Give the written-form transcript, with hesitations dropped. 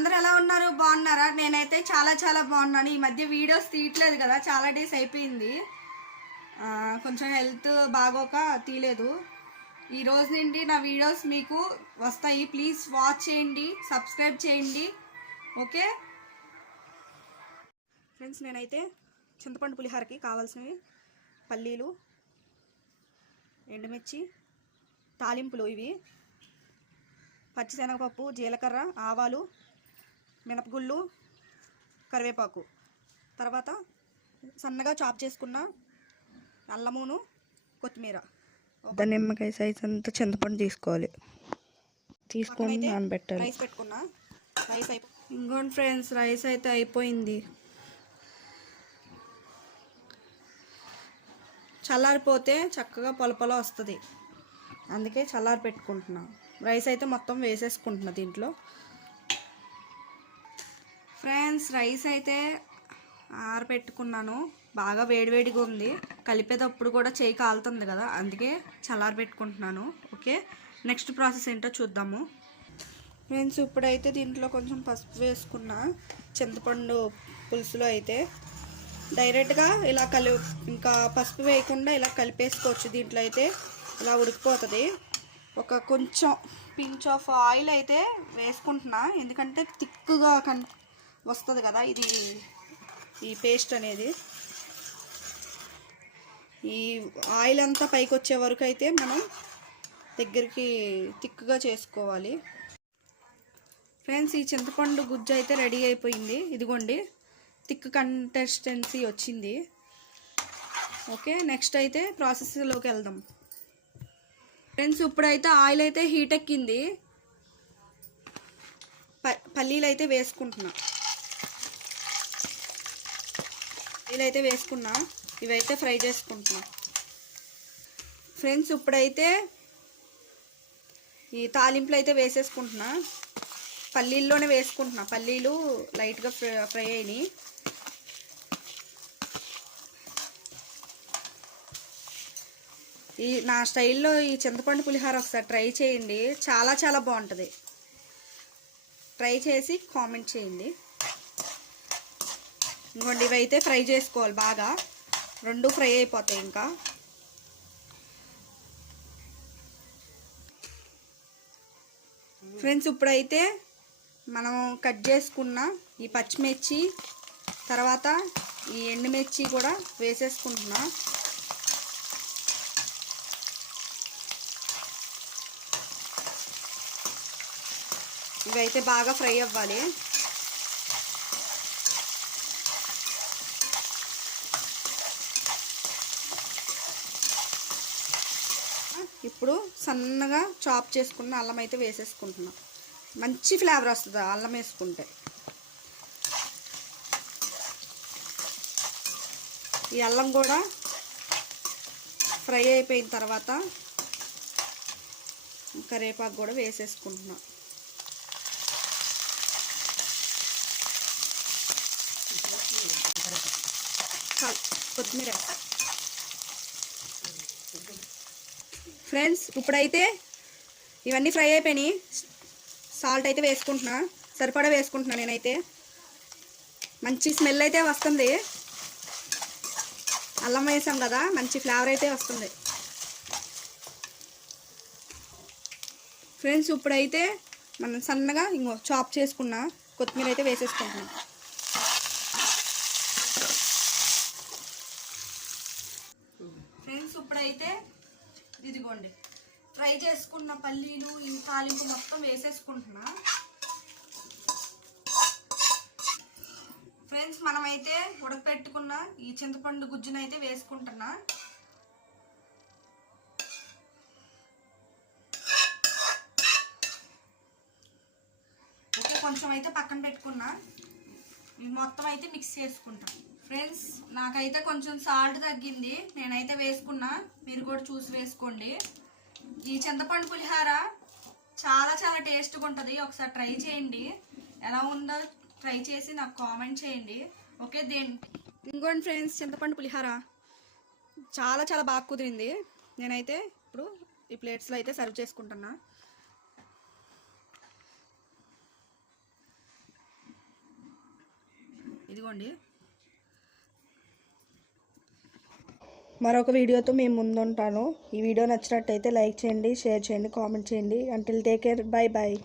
అందరూ ఎలా ఉన్నారు? బాగున్నారా? నేనైతే చాలా చాలా బాగున్నాను. ఈ మధ్య వీడియోస్ తీయట్లేదు కదా, చాలా డేస్ అయిపోయింది. కొంచెం హెల్త్ బాగోక తీయలేదు. ఈ రోజు నుండి నా వీడియోస్ మీకు వస్తాయి. ప్లీజ్ వాచ్ చేయండి, సబ్స్క్రైబ్ చేయండి. ఓకే ఫ్రెండ్స్, నేనైతే చింతపండు పులిహోరకి కావాల్సినవి పల్లీలు, ఎండుమిర్చి, తాలింపులు ఇవి పచ్చిశనగపప్పు, జీలకర్ర, ఆవాలు, మినపగుళ్ళు, కరివేపాకు, తర్వాత సన్నగా చాప్ చేసుకున్న అల్లమును, కొత్తిమీర, నిమ్మకాయ సైజ్ అంతా చింతపండు తీసుకొని నానబెట్టాలి. రైస్ పెట్టుకున్నా. రైస్ ఇంకోండి ఫ్రెండ్స్, రైస్ అయితే అయిపోయింది. చల్లారిపోతే చక్కగా పొలపొల వస్తుంది, అందుకే చల్లారి పెట్టుకుంటున్నా. రైస్ అయితే మొత్తం వేసేసుకుంటున్నా దీంట్లో. ఫ్రెండ్స్, రైస్ అయితే ఆరబెట్టుకున్నాను. బాగా వేడివేడిగా ఉంది, కలిపేటప్పుడు కూడా చేయి కాలుతుంది కదా, అందుకే చల్లారి పెట్టుకుంటున్నాను. ఓకే, నెక్స్ట్ ప్రాసెస్ ఏంటో చూద్దాము. ఫ్రెండ్స్, ఇప్పుడైతే దీంట్లో కొంచెం పసుపు వేసుకున్నా. చింతపండు పులుసులో అయితే డైరెక్ట్గా ఇలా ఇంకా పసుపు వేయకుండా ఇలా కలిపేసుకోవచ్చు. దీంట్లో అయితే ఇలా ఉడికిపోతుంది. ఒక కొంచెం పించ్ ఆఫ్ ఆయిల్ అయితే వేసుకుంటున్నా, ఎందుకంటే థిక్గా వస్తుంది కదా ఇది, ఈ పేస్ట్ అనేది. ఈ ఆయిల్ అంతా పైకి వచ్చే వరకు అయితే మనం దగ్గరికి థిక్గా చేసుకోవాలి. ఫ్రెండ్స్, ఈ చింతపండు గుజ్జు అయితే రెడీ అయిపోయింది. ఇదిగోండి, థిక్ కన్సిస్టెన్సీ వచ్చింది. ఓకే, నెక్స్ట్ అయితే ప్రాసెస్లోకి వెళ్దాం. ఫ్రెండ్స్, ఇప్పుడైతే ఆయిల్ అయితే హీట్ ఎక్కింది. పల్లీలు అయితే వేసుకుంటున్నా. ఇవైతే ఫ్రై చేసుకుంటున్నా. ఫ్రెండ్స్, ఇప్పుడైతే ఈ తాలింపులు అయితే వేసేసుకుంటున్నా. పల్లీల్లోనే వేసుకుంటున్నా. పల్లీలు లైట్గా ఫ్రై అయినాయి. నా స్టైల్లో ఈ చింతపండు పులిహోర ఒకసారి ట్రై చేయండి, చాలా చాలా బాగుంటుంది. ట్రై చేసి కామెంట్ చేయండి. ఇంకోండి, ఇవైతే ఫ్రై చేసుకోవాలి బాగా, రెండు ఫ్రై అయిపోతాయి. ఇంకా ఫ్రెండ్స్, ఇప్పుడైతే మనం కట్ చేసుకున్న ఈ పచ్చిమిర్చి, తర్వాత ఈ ఎండుమిర్చి కూడా వేసేసుకుంటున్నా. ఇవైతే బాగా ఫ్రై అవ్వాలి. ఇప్పుడు సన్నగా చాప్ చేసుకున్న అల్లం అయితే వేసేసుకుంటున్నాం. మంచి ఫ్లేవర్ వస్తుంది అల్లం వేసుకుంటే. ఈ అల్లం కూడా ఫ్రై అయిపోయిన తర్వాత కరివేపాకు కూడా వేసేసుకుంటున్నాం. కొత్తిమీర. ఫ్రెండ్స్, ఇప్పుడైతే ఇవన్నీ ఫ్రై అయిపోయినాయి. సాల్ట్ అయితే వేసుకుంటున్నా, సరిపడా వేసుకుంటున్నా. నేనైతే మంచి స్మెల్ అయితే వస్తుంది. అల్లం వేసాం కదా, మంచి ఫ్లేవర్ అయితే వస్తుంది. ఫ్రెండ్స్, ఇప్పుడైతే మనం సన్నగా చాప్ చేసుకున్న కొత్తిమీర అయితే వేసేసుకుంటున్నాం. ఫ్రెండ్స్, ఇప్పుడైతే ఇదిగోండి, ఫ్రై చేసుకున్న పల్లీలు, ఈ తాలింపు మొత్తం వేసేసుకుంటున్నా. ఫ్రెండ్స్, మనమైతే ఉడకపెట్టుకున్న ఈ చింతపండు గుజ్జునైతే వేసుకుంటున్నా. ఓకే, కొంచెం అయితే పక్కన పెట్టుకున్నా. మొత్తం అయితే మిక్స్ చేసుకుంటా. ఫ్రెండ్స్, నాకైతే కొంచెం సాల్ట్ తగ్గింది, నేనైతే వేసుకున్నా. మీరు కూడా చూసి వేసుకోండి. ఈ చింతపండు పులిహోర చాలా చాలా టేస్ట్గా ఉంటుంది. ఒకసారి ట్రై చేయండి, ఎలా ఉందో ట్రై చేసి నాకు కామెంట్ చేయండి. ఓకే, ఇంకోండి ఫ్రెండ్స్, చింతపండు పులిహోర చాలా చాలా బాగా కుదిరింది. నేనైతే ఇప్పుడు ఈ ప్లేట్స్లో అయితే సర్వ్ చేసుకుంటున్నా. ఇదిగోండి. మరొక వీడియోతో మేము ముందుంటాను. ఈ వీడియో నచ్చినట్టయితే లైక్ చేయండి, షేర్ చేయండి, కామెంట్ చేయండి. Until take care, bye bye.